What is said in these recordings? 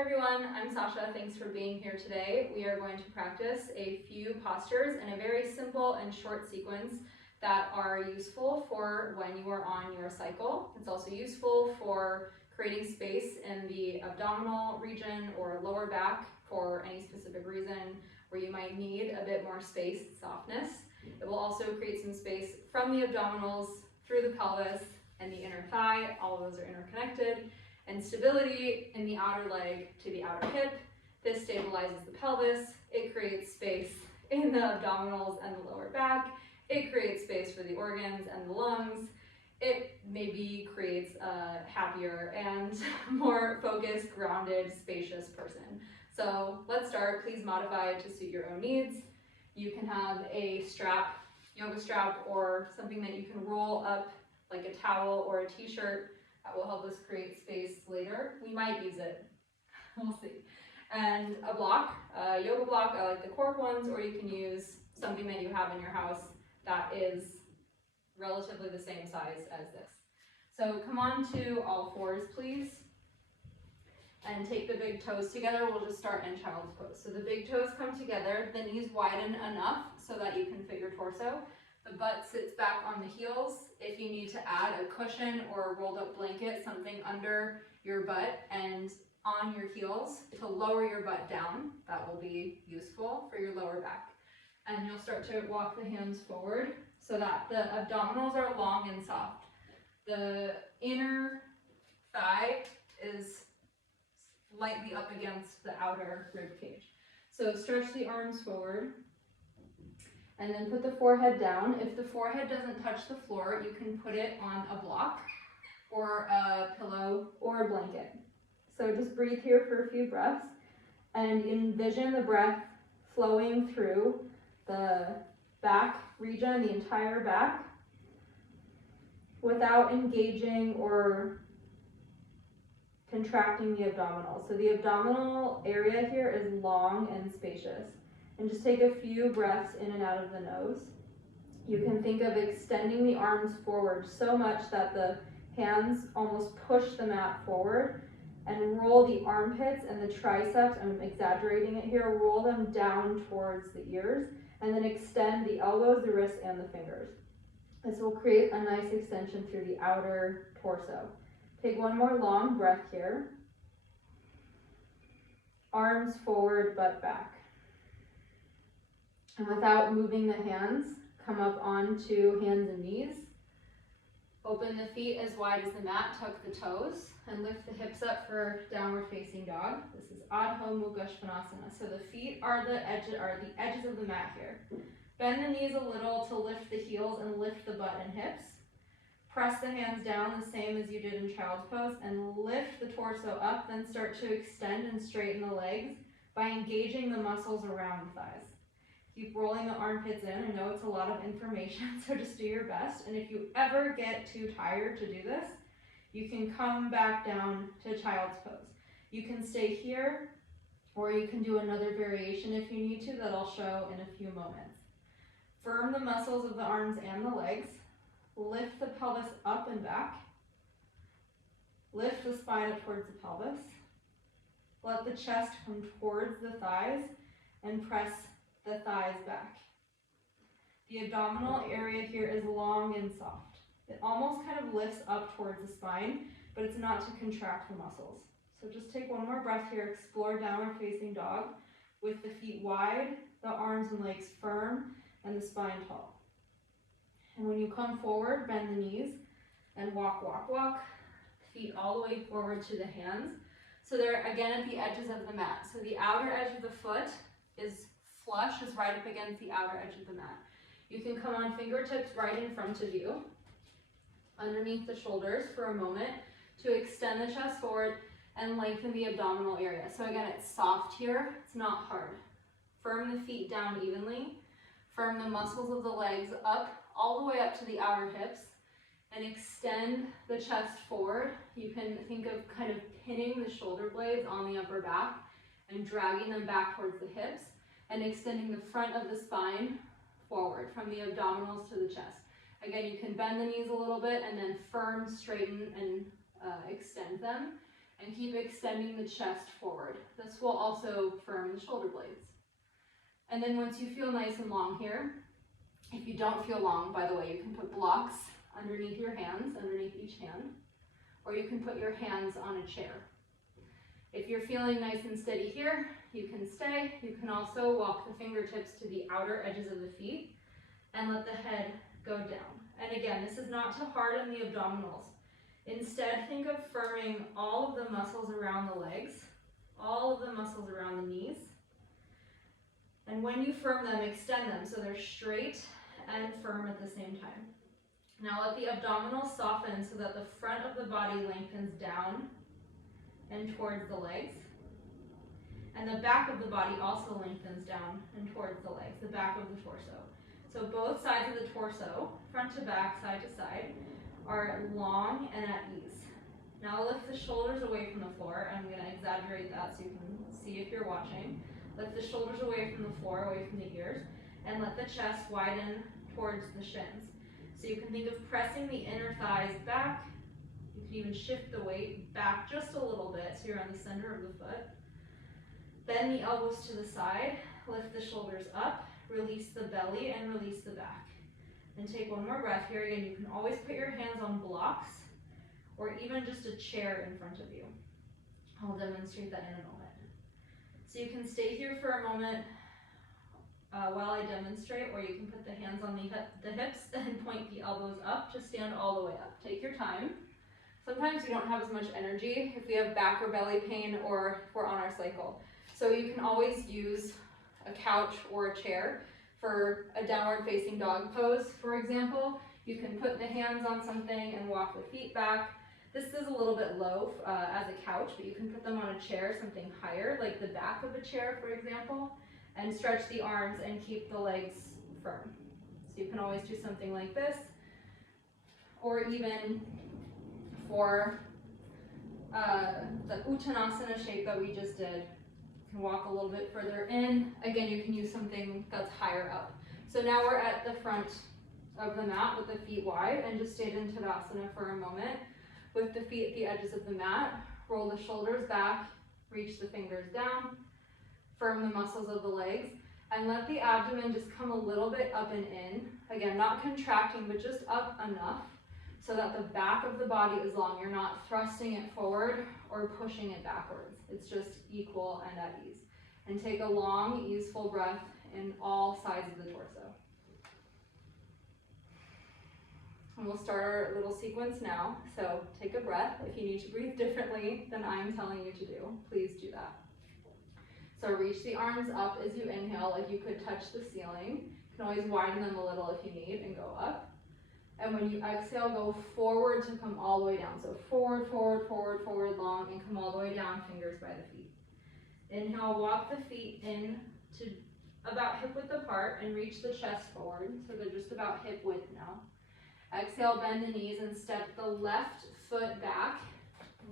Hi everyone, I'm Sasha. Thanks for being here today. We are going to practice a few postures in a very simple and short sequence that are useful for when you are on your cycle. It's also useful for creating space in the abdominal region or lower back for any specific reason where you might need a bit more space and softness. It will also create some space from the abdominals through the pelvis and the inner thigh. All of those are interconnected. And stability in the outer leg to the outer hip. This stabilizes the pelvis. It creates space in the abdominals and the lower back. It creates space for the organs and the lungs. It maybe creates a happier and more focused, grounded, spacious person. So let's start. Please modify to suit your own needs. You can have a strap, yoga strap, or something that you can roll up like a towel or a t-shirt. That will help us create space later. We might use it, we'll see. And a block, a yoga block, I like the cork ones, or you can use something that you have in your house that is relatively the same size as this. So come on to all fours, please. And take the big toes together. We'll just start in child's pose. So the big toes come together, the knees widen enough so that you can fit your torso. The butt sits back on the heels. If you need to add a cushion or a rolled up blanket, something under your butt and on your heels to lower your butt down, that will be useful for your lower back. And you'll start to walk the hands forward so that the abdominals are long and soft. The inner thigh is lightly up against the outer rib cage. So stretch the arms forward. And then put the forehead down. If the forehead doesn't touch the floor, you can put it on a block or a pillow or a blanket. So just breathe here for a few breaths and envision the breath flowing through the back region, the entire back, without engaging or contracting the abdominals. So the abdominal area here is long and spacious. And just take a few breaths in and out of the nose. You can think of extending the arms forward so much that the hands almost push the mat forward, and roll the armpits and the triceps, I'm exaggerating it here, roll them down towards the ears, and then extend the elbows, the wrists, and the fingers. This will create a nice extension through the outer torso. Take one more long breath here. Arms forward, butt back. And without moving the hands, come up onto hands and knees. Open the feet as wide as the mat, tuck the toes, and lift the hips up for downward facing dog. This is Adho Mukha Svanasana. So the feet are the edges of the mat here. Bend the knees a little to lift the heels and lift the butt and hips. Press the hands down the same as you did in child's pose and lift the torso up, then start to extend and straighten the legs by engaging the muscles around the thighs. Keep rolling the armpits in. I know it's a lot of information, so just do your best. And if you ever get too tired to do this, you can come back down to child's pose. You can stay here, or you can do another variation if you need to that I'll show in a few moments. Firm the muscles of the arms and the legs. Lift the pelvis up and back. Lift the spine up towards the pelvis. Let the chest come towards the thighs and press the thighs back. The abdominal area here is long and soft. It almost kind of lifts up towards the spine, but it's not to contract the muscles. So just take one more breath here. Explore downward facing dog with the feet wide, the arms and legs firm, and the spine tall. And when you come forward, bend the knees and walk, walk, walk. Feet all the way forward to the hands. So they're again at the edges of the mat. So the outer edge of the foot is flush, is right up against the outer edge of the mat. You can come on fingertips right in front of you, underneath the shoulders for a moment to extend the chest forward and lengthen the abdominal area. So again, it's soft here, it's not hard. Firm the feet down evenly, firm the muscles of the legs up, all the way up to the outer hips, and extend the chest forward. You can think of kind of pinning the shoulder blades on the upper back and dragging them back towards the hips, and extending the front of the spine forward from the abdominals to the chest. Again, you can bend the knees a little bit and then firm, straighten, and extend them. And keep extending the chest forward. This will also firm the shoulder blades. And then once you feel nice and long here, if you don't feel long, by the way, you can put blocks underneath your hands, underneath each hand, or you can put your hands on a chair. If you're feeling nice and steady here, you can stay. You can also walk the fingertips to the outer edges of the feet and let the head go down. And again, this is not to harden the abdominals. Instead, think of firming all of the muscles around the legs, all of the muscles around the knees. And when you firm them, extend them so they're straight and firm at the same time. Now let the abdominals soften so that the front of the body lengthens down and towards the legs. And the back of the body also lengthens down and towards the legs, the back of the torso. So both sides of the torso, front to back, side to side, are long and at ease. Now lift the shoulders away from the floor. I'm going to exaggerate that so you can see if you're watching. Lift the shoulders away from the floor, away from the ears, and let the chest widen towards the shins. So you can think of pressing the inner thighs back. You can even shift the weight back just a little bit so you're on the center of the foot. Bend the elbows to the side, lift the shoulders up, release the belly and release the back. And take one more breath here. Again, you can always put your hands on blocks or even just a chair in front of you. I'll demonstrate that in a moment. So you can stay here for a moment while I demonstrate, or you can put the hands on the hips and point the elbows up to stand all the way up. Take your time. Sometimes we don't have as much energy if we have back or belly pain or if we're on our cycle. So you can always use a couch or a chair. For a downward facing dog pose, for example, you can put the hands on something and walk the feet back. This is a little bit low as a couch, but you can put them on a chair, something higher, like the back of a chair, for example, and stretch the arms and keep the legs firm. So you can always do something like this, or even for the Uttanasana shape that we just did. You can walk a little bit further in. Again, you can use something that's higher up. So now we're at the front of the mat with the feet wide, and just stay in Tadasana for a moment. With the feet at the edges of the mat, roll the shoulders back, reach the fingers down, firm the muscles of the legs, and let the abdomen just come a little bit up and in. Again, not contracting, but just up enough so that the back of the body is long. You're not thrusting it forward or pushing it backwards. It's just equal and at ease. And take a long, easeful breath in all sides of the torso. And we'll start our little sequence now. So take a breath. If you need to breathe differently than I'm telling you to do, please do that. So reach the arms up as you inhale, like you could touch the ceiling. You can always widen them a little if you need and go up. And when you exhale, go forward to come all the way down. So forward, forward, forward, forward, long, and come all the way down, fingers by the feet. Inhale, walk the feet in to about hip width apart and reach the chest forward. So they're just about hip width now. Exhale, bend the knees and step the left foot back,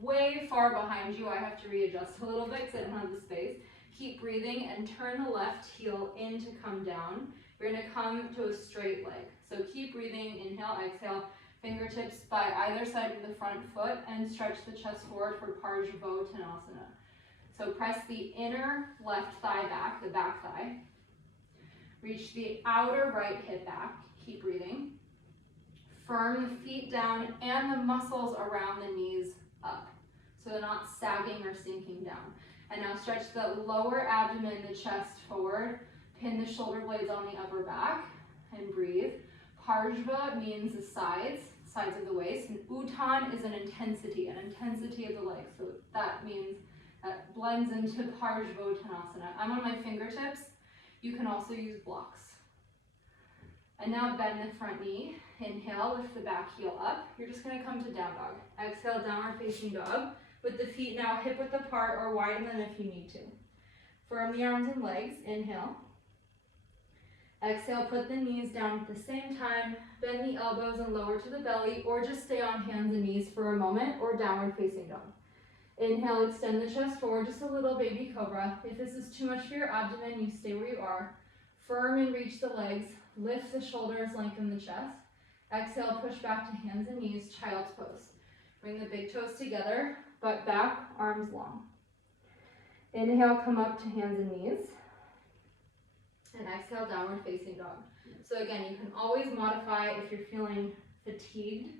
way far behind you. I have to readjust a little bit because I don't have the space. Keep breathing and turn the left heel in to come down. You're going to come to a straight leg. So keep breathing, inhale, exhale, fingertips by either side of the front foot and stretch the chest forward for Parsvottanasana. So press the inner left thigh back, the back thigh. Reach the outer right hip back. Keep breathing. Firm the feet down and the muscles around the knees up, so they're not sagging or sinking down. And now stretch the lower abdomen, the chest forward. Pin the shoulder blades on the upper back and breathe. Parsva means the sides of the waist, and Uttan is an intensity of the legs. So that means that blends into Parsvottanasana. I'm on my fingertips. You can also use blocks. And now bend the front knee. Inhale, lift the back heel up. You're just going to come to down dog. Exhale, downward facing dog. With the feet now hip width apart or widen them if you need to. Firm the arms and legs. Inhale. Exhale, put the knees down at the same time. Bend the elbows and lower to the belly, or just stay on hands and knees for a moment, or downward facing dog. Inhale, extend the chest forward, just a little baby cobra. If this is too much for your abdomen, you stay where you are. Firm and reach the legs. Lift the shoulders, lengthen the chest. Exhale, push back to hands and knees, child's pose. Bring the big toes together, butt back, arms long. Inhale, come up to hands and knees. And exhale, downward facing dog. So again, you can always modify if you're feeling fatigued.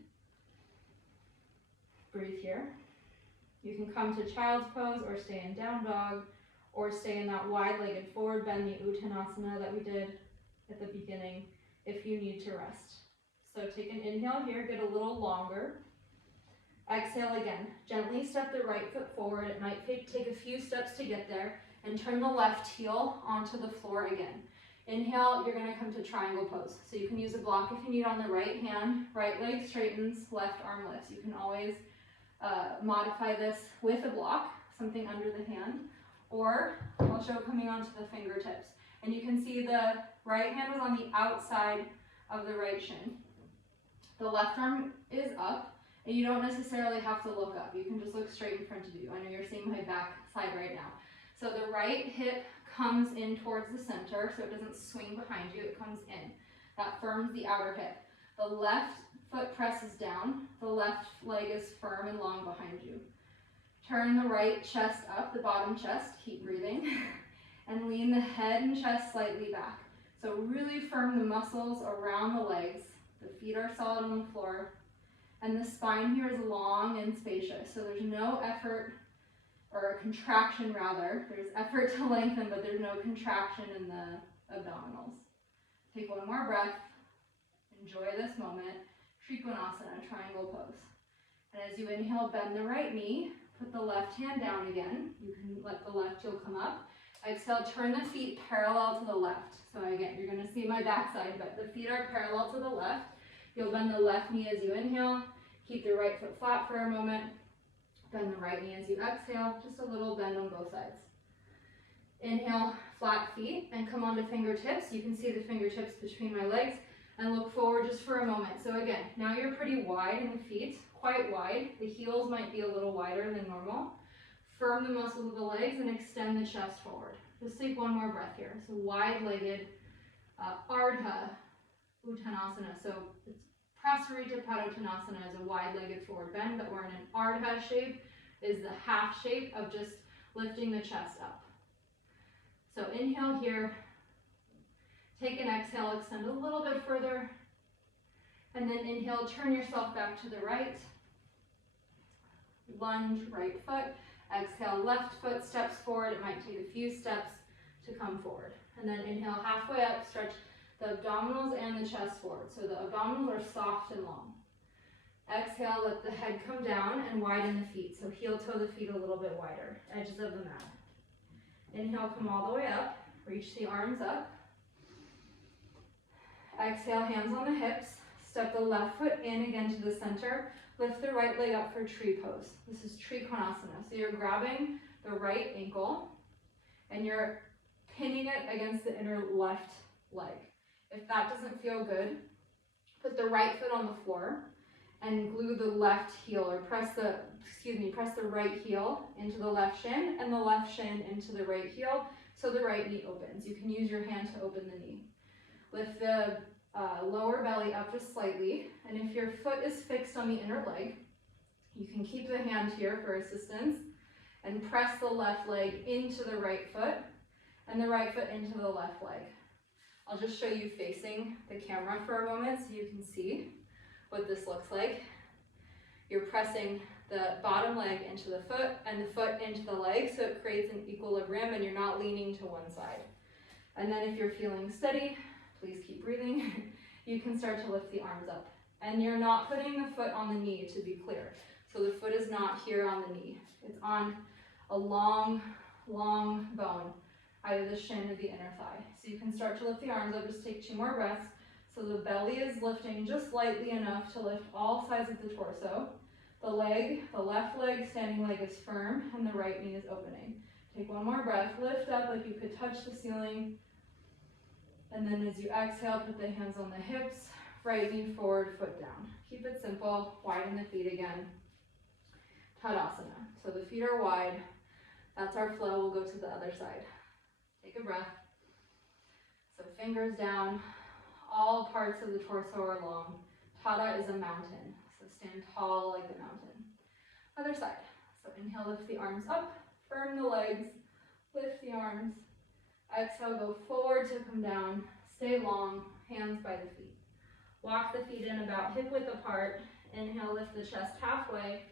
Breathe here. You can come to child's pose or stay in down dog or stay in that wide-legged forward bend, the Uttanasana that we did at the beginning if you need to rest. So take an inhale here, get a little longer. Exhale again. Gently step the right foot forward. It might take a few steps to get there, and turn the left heel onto the floor again. Inhale, you're going to come to triangle pose. So you can use a block if you need on the right hand. Right leg straightens, left arm lifts. You can always modify this with a block, something under the hand, or I'll show coming onto the fingertips. And you can see the right hand was on the outside of the right shin. The left arm is up, and you don't necessarily have to look up. You can just look straight in front of you. I know you're seeing my back side right now. So the right hip comes in towards the center, so it doesn't swing behind you, it comes in. That firms the outer hip. The left foot presses down, the left leg is firm and long behind you. Turn the right chest up, the bottom chest, keep breathing, and lean the head and chest slightly back. So really firm the muscles around the legs. The feet are solid on the floor, and the spine here is long and spacious, so there's no effort, or a contraction rather. There's effort to lengthen, but there's no contraction in the abdominals. Take one more breath. Enjoy this moment. Trikonasana, triangle pose. And as you inhale, bend the right knee. Put the left hand down again. You can let the left heel come up. Exhale, turn the feet parallel to the left. So again, you're going to see my backside, but the feet are parallel to the left. You'll bend the left knee as you inhale. Keep the right foot flat for a moment. Bend the right knee as you exhale. Just a little bend on both sides. Inhale, flat feet, and come onto fingertips. You can see the fingertips between my legs, and look forward just for a moment. So again, now you're pretty wide in the feet, quite wide. The heels might be a little wider than normal. Firm the muscles of the legs and extend the chest forward. Just take one more breath here. So wide-legged Ardha Uttanasana. So it's Prasarita Padottanasana is a wide-legged forward bend, but we're in an Ardha shape, is the half shape of just lifting the chest up. So inhale here, take an exhale, extend a little bit further, and then inhale, turn yourself back to the right, lunge right foot, exhale, left foot steps forward. It might take a few steps to come forward. And then inhale, halfway up, stretch the abdominals and the chest forward. So the abdominals are soft and long. Exhale, let the head come down and widen the feet. So heel toe the feet a little bit wider, edges of the mat. Inhale, come all the way up, reach the arms up. Exhale, hands on the hips. Step the left foot in again to the center. Lift the right leg up for tree pose. This is Trikonasana. So you're grabbing the right ankle and you're pinning it against the inner left leg. If that doesn't feel good, put the right foot on the floor and glue the left heel, or press the right heel into the left shin and the left shin into the right heel so the right knee opens. You can use your hand to open the knee. Lift the lower belly up just slightly, and if your foot is fixed on the inner leg, you can keep the hand here for assistance and press the left leg into the right foot and the right foot into the left leg. I'll just show you facing the camera for a moment so you can see what this looks like. You're pressing the bottom leg into the foot and the foot into the leg, so it creates an equilibrium and you're not leaning to one side. And then if you're feeling steady, please keep breathing, you can start to lift the arms up. And you're not putting the foot on the knee, to be clear. So the foot is not here on the knee. It's on a long, long bone, either the shin or the inner thigh. So you can start to lift the arms up. Just take 2 more breaths. So the belly is lifting just lightly enough to lift all sides of the torso. The left leg, standing leg is firm, and the right knee is opening. Take 1 more breath. Lift up like you could touch the ceiling. And then as you exhale, put the hands on the hips, right knee forward, foot down. Keep it simple. Widen the feet again. Tadasana. So the feet are wide. That's our flow. We'll go to the other side. Take a breath. So fingers down. All parts of the torso are long. Tada is a mountain. So stand tall like the mountain. Other side. So inhale, lift the arms up, firm the legs, lift the arms. Exhale, go forward to come down. Stay long, hands by the feet. Walk the feet in about hip width apart. Inhale, lift the chest halfway.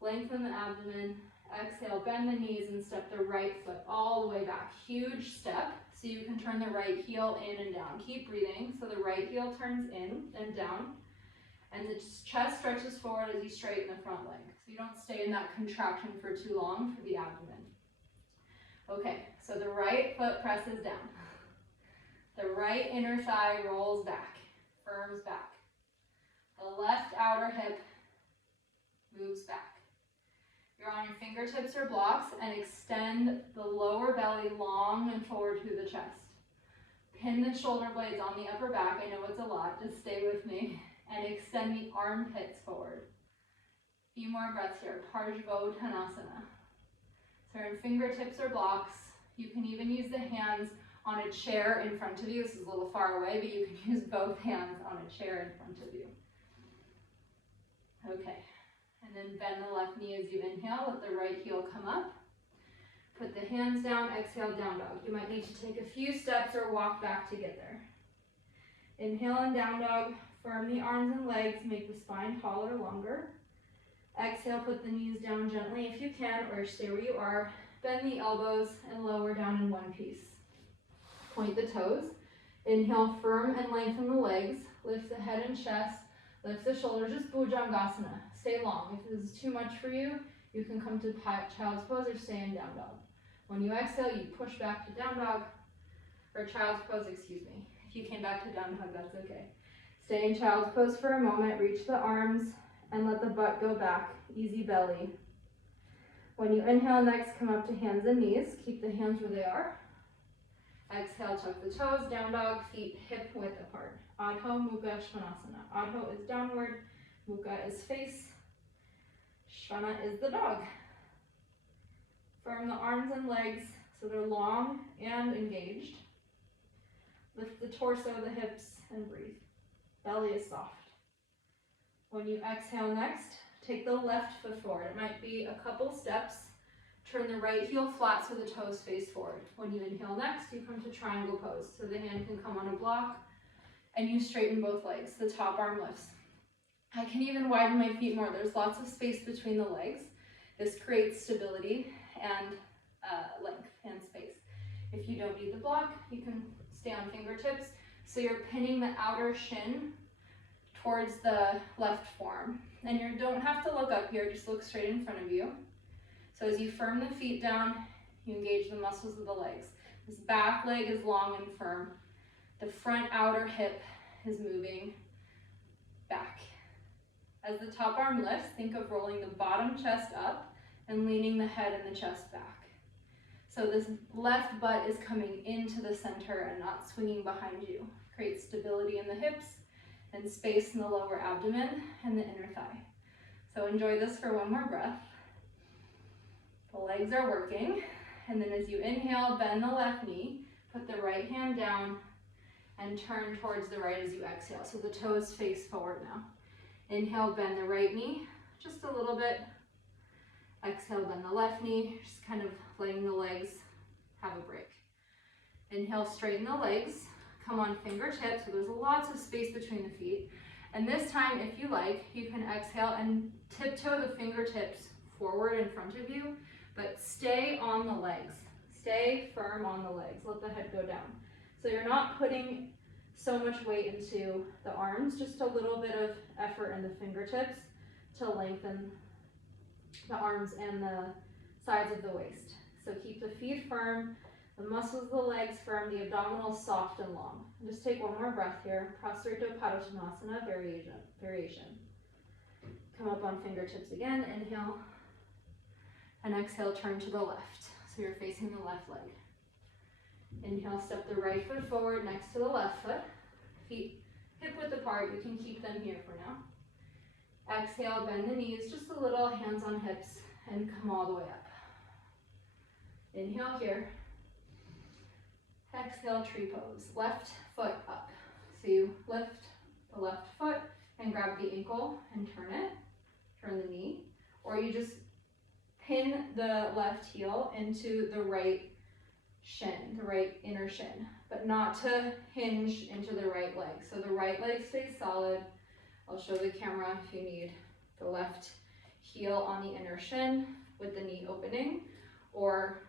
Lengthen the abdomen. Exhale, bend the knees and step the right foot all the way back. Huge step, so you can turn the right heel in and down. Keep breathing, so the right heel turns in and down. And the chest stretches forward as you straighten the front leg. So you don't stay in that contraction for too long for the abdomen. Okay, so the right foot presses down. The right inner thigh rolls back, firms back. The left outer hip moves back. You're on your fingertips or blocks and extend the lower belly long and forward through the chest. Pin the shoulder blades on the upper back. I know it's a lot, just stay with me. And extend the armpits forward. A few more breaths here. Parshvottanasana. So in fingertips or blocks. You can even use the hands on a chair in front of you. This is a little far away, but you can use both hands on a chair in front of you. Okay. And then bend the left knee as you inhale. Let the right heel come up. Put the hands down. Exhale, down dog. You might need to take a few steps or walk back to get there. Inhale and down dog. Firm the arms and legs. Make the spine taller, longer. Exhale, put the knees down gently if you can, or stay where you are. Bend the elbows and lower down in one piece. Point the toes. Inhale, firm and lengthen the legs. Lift the head and chest. Lift the shoulders, just Bhujangasana. Stay long. If this is too much for you, you can come to child's pose or stay in down dog. When you exhale, you push back to down dog, or child's pose, excuse me. If you came back to down dog, that's okay. Stay in child's pose for a moment. Reach the arms and let the butt go back. Easy belly. When you inhale next, come up to hands and knees. Keep the hands where they are. Exhale, tuck the toes, down dog, feet hip width apart. Adho Mukha Svanasana. Adho is downward, Mukha is face, Shvana is the dog. Firm the arms and legs so they're long and engaged. Lift the torso, the hips, and breathe. Belly is soft. When you exhale next, take the left foot forward. It might be a couple steps. Turn the right heel flat so the toes face forward. When you inhale next, you come to triangle pose. So the hand can come on a block and you straighten both legs. The top arm lifts. I can even widen my feet more. There's lots of space between the legs. This creates stability and length and space. If you don't need the block, you can stay on fingertips. So you're pinning the outer shin towards the left forearm. And you don't have to look up here, just look straight in front of you. So as you firm the feet down, you engage the muscles of the legs. This back leg is long and firm. The front outer hip is moving back. As the top arm lifts, think of rolling the bottom chest up and leaning the head and the chest back. So this left butt is coming into the center and not swinging behind you. Create stability in the hips and space in the lower abdomen and the inner thigh. So enjoy this for one more breath. The legs are working, and then as you inhale, bend the left knee, put the right hand down, and turn towards the right as you exhale. So the toes face forward now. Inhale, bend the right knee, just a little bit. Exhale, bend the left knee, just kind of letting the legs have a break. Inhale, straighten the legs, come on fingertips, so there's lots of space between the feet. And this time, if you like, you can exhale and tiptoe the fingertips forward in front of you, but stay on the legs. Stay firm on the legs. Let the head go down. So you're not putting so much weight into the arms, just a little bit of effort in the fingertips to lengthen the arms and the sides of the waist. So keep the feet firm, the muscles of the legs firm, the abdominal soft and long. Just take one more breath here. Prasarita-Padottanasana variation. Come up on fingertips again. Inhale. And exhale, turn to the left. So you're facing the left leg. Inhale, step the right foot forward next to the left foot. Feet hip width apart. You can keep them here for now. Exhale, bend the knees just a little, hands on hips, and come all the way up. Inhale here. Exhale, tree pose. Left foot up. So you lift the left foot and grab the ankle and turn it. Turn the knee. Or you just pin the left heel into the right shin, the right inner shin, but not to hinge into the right leg. So the right leg stays solid. I'll show the camera if you need the left heel on the inner shin with the knee opening, or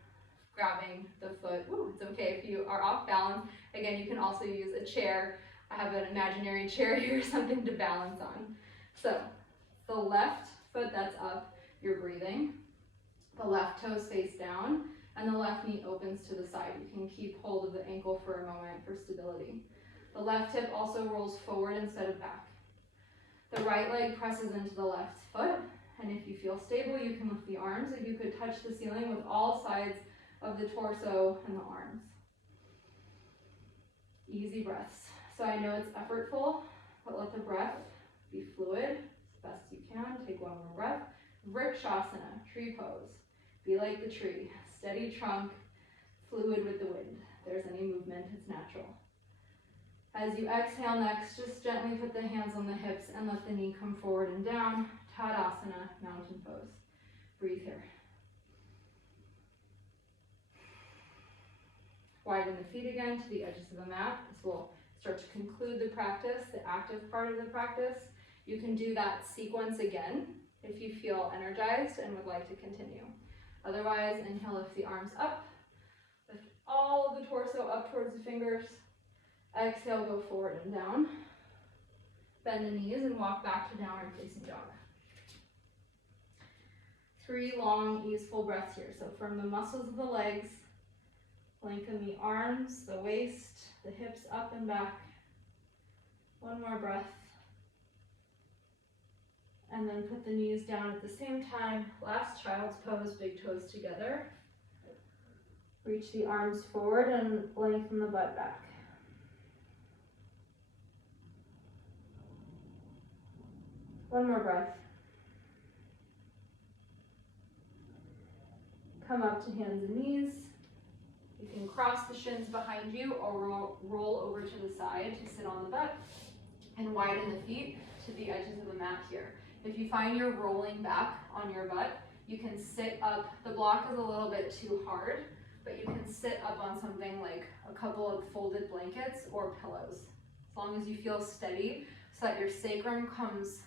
grabbing the foot. Ooh, it's okay if you are off balance. Again, you can also use a chair. I have an imaginary chair here, something to balance on. So the left foot that's up, you're breathing. The left toes face down, and the left knee opens to the side. You can keep hold of the ankle for a moment for stability. The left hip also rolls forward instead of back. The right leg presses into the left foot, and if you feel stable, you can lift the arms, and you could touch the ceiling with all sides of the torso and the arms. Easy breaths. So I know it's effortful, but let the breath be fluid as best you can. Take one more breath. Vrikshasana, tree pose. Be like the tree, steady trunk, fluid with the wind. If there's any movement, it's natural. As you exhale next, just gently put the hands on the hips and let the knee come forward and down. Tadasana, mountain pose. Breathe here. Widen the feet again to the edges of the mat. This will start to conclude the practice, the active part of the practice. You can do that sequence again if you feel energized and would like to continue. Otherwise, inhale, lift the arms up. Lift all of the torso up towards the fingers. Exhale, go forward and down. Bend the knees and walk back to downward facing dog. 3 long, easeful breaths here. So from the muscles of the legs, lengthen the arms, the waist, the hips up and back. One more breath. And then put the knees down at the same time. Last child's pose, big toes together. Reach the arms forward and lengthen the butt back. One more breath. Come up to hands and knees. You can cross the shins behind you or roll over to the side to sit on the butt and widen the feet to the edges of the mat here. If you find you're rolling back on your butt, you can sit up. The block is a little bit too hard, but you can sit up on something like a couple of folded blankets or pillows, as long as you feel steady so that your sacrum comes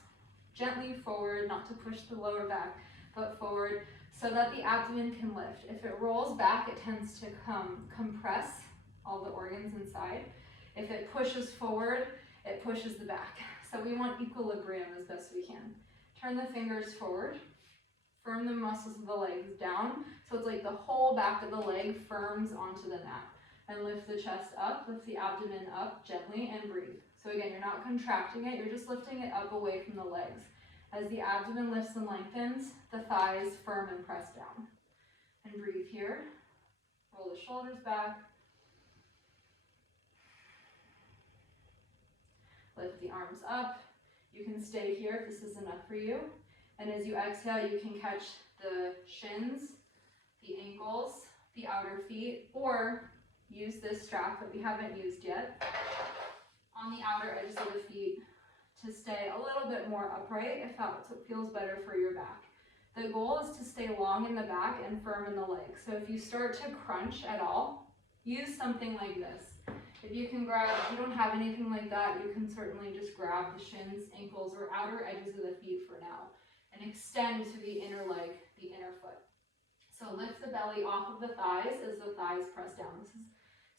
gently forward, not to push the lower back, but forward so that the abdomen can lift. If it rolls back, it tends to compress all the organs inside. If it pushes forward, it pushes the back. So we want equilibrium as best we can. Turn the fingers forward. Firm the muscles of the legs down. So it's like the whole back of the leg firms onto the mat. And lift the chest up, lift the abdomen up gently, and breathe. So again, you're not contracting it, you're just lifting it up away from the legs. As the abdomen lifts and lengthens, the thighs firm and press down. And breathe here. Roll the shoulders back. Lift the arms up. You can stay here if this is enough for you. And as you exhale, you can catch the shins, the ankles, the outer feet, or use this strap that we haven't used yet on the outer edges of the feet to stay a little bit more upright if that's what feels better for your back. The goal is to stay long in the back and firm in the legs. So if you start to crunch at all, use something like this. If you can grab, if you don't have anything like that, you can certainly just grab the shins, ankles, or outer edges of the feet for now and extend to the inner leg, the inner foot. So lift the belly off of the thighs as the thighs press down. This is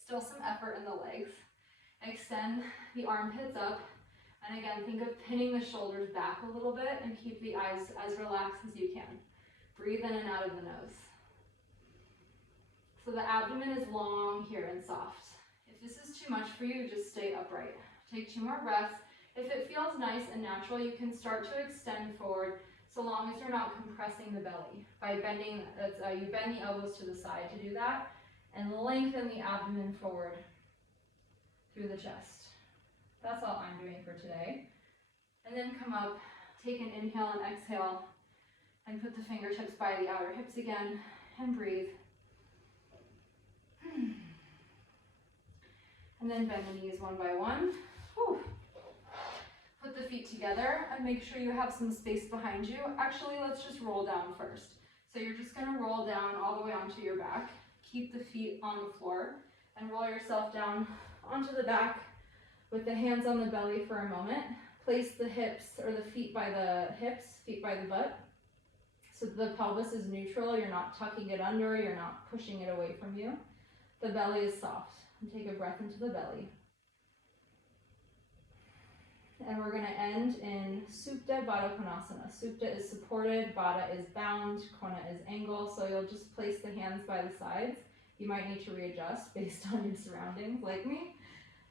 still some effort in the legs. Extend the armpits up. And again, think of pinning the shoulders back a little bit and keep the eyes as relaxed as you can. Breathe in and out of the nose. So the abdomen is long here and soft. If this is too much for you, just stay upright. Take 2 more breaths. If it feels nice and natural, you can start to extend forward so long as you're not compressing the belly. By bending, you bend the elbows to the side to do that and lengthen the abdomen forward through the chest. That's all I'm doing for today. And then come up, take an inhale and exhale, and put the fingertips by the outer hips again, and breathe. And then bend the knees one by one. Whew. Put the feet together and make sure you have some space behind you. Actually, let's just roll down first. So you're just gonna roll down all the way onto your back. Keep the feet on the floor and roll yourself down onto the back with the hands on the belly for a moment. Place the hips or the feet by the hips, feet by the butt. So the pelvis is neutral, you're not tucking it under, you're not pushing it away from you. The belly is soft. And take a breath into the belly. And we're going to end in soothe, baddha, konasana. Soothe is supported, baddha is bound, kona is angle. So you'll just place the hands by the sides. You might need to readjust based on your surroundings, like me.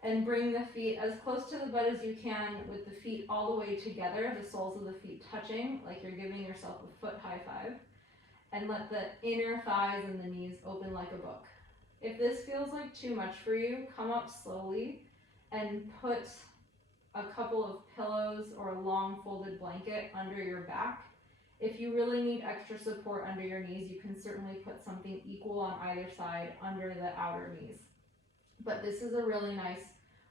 And bring the feet as close to the butt as you can with the feet all the way together, the soles of the feet touching, like you're giving yourself a foot high five. And let the inner thighs and the knees open like a book. If this feels like too much for you, come up slowly and put a couple of pillows or a long folded blanket under your back. If you really need extra support under your knees, you can certainly put something equal on either side under the outer knees. But this is a really nice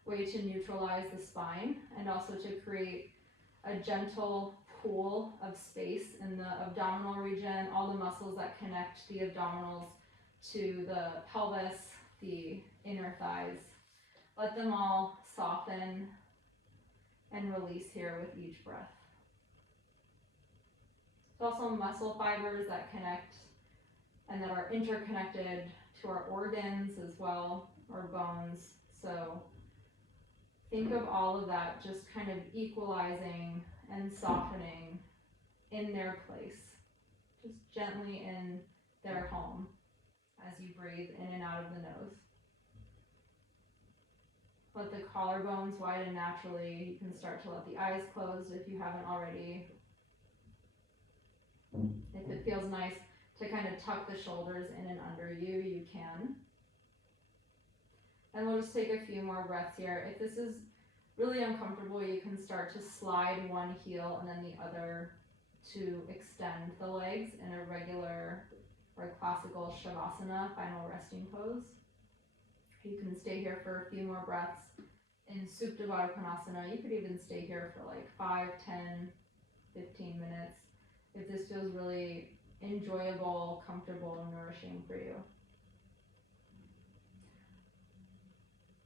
way to neutralize the spine and also to create a gentle pool of space in the abdominal region, all the muscles that connect the abdominals to the pelvis, the inner thighs. Let them all soften and release here with each breath. There's also muscle fibers that connect and that are interconnected to our organs as well, our bones. So think of all of that just kind of equalizing and softening in their place, just gently in their home as you breathe in and out of the nose. Let the collarbones widen naturally. You can start to let the eyes close if you haven't already. If it feels nice to kind of tuck the shoulders in and under you, you can. And we'll just take a few more breaths here. If this is really uncomfortable, you can start to slide one heel and then the other to extend the legs in a regular or classical shavasana, final resting pose. You can stay here for a few more breaths in Supta Baddha Konasana. You could even stay here for like 5, 10, 15 minutes if this feels really enjoyable, comfortable, and nourishing for you.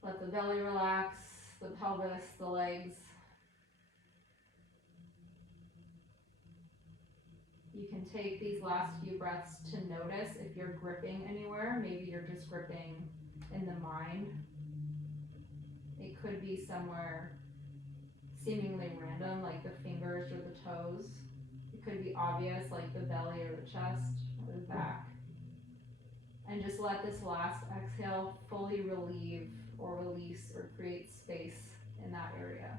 Let the belly relax, the pelvis, the legs. You can take these last few breaths to notice if you're gripping anywhere. Maybe you're just gripping in the mind. It could be somewhere seemingly random, like the fingers or the toes. It could be obvious, like the belly or the chest or the back. And just let this last exhale fully relieve or release or create space in that area.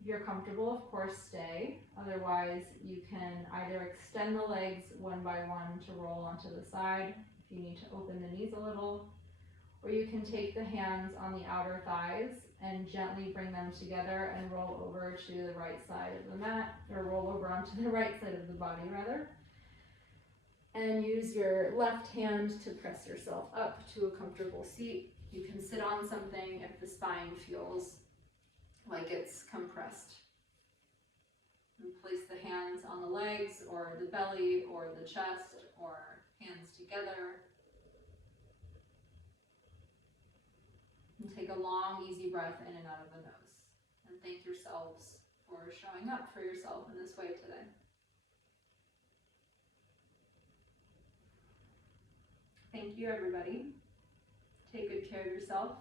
If you're comfortable, of course, stay. Otherwise, you can either extend the legs one by one to roll onto the side if you need to open the knees a little, or you can take the hands on the outer thighs and gently bring them together and roll over to the right side of the mat, or roll over onto the right side of the body rather. And use your left hand to press yourself up to a comfortable seat. You can sit on something if the spine feels like it's compressed. And place the hands on the legs or the belly or the chest or hands together. And take a long, easy breath in and out of the nose. And thank yourselves for showing up for yourself in this way today. Thank you, everybody. Take good care of yourself.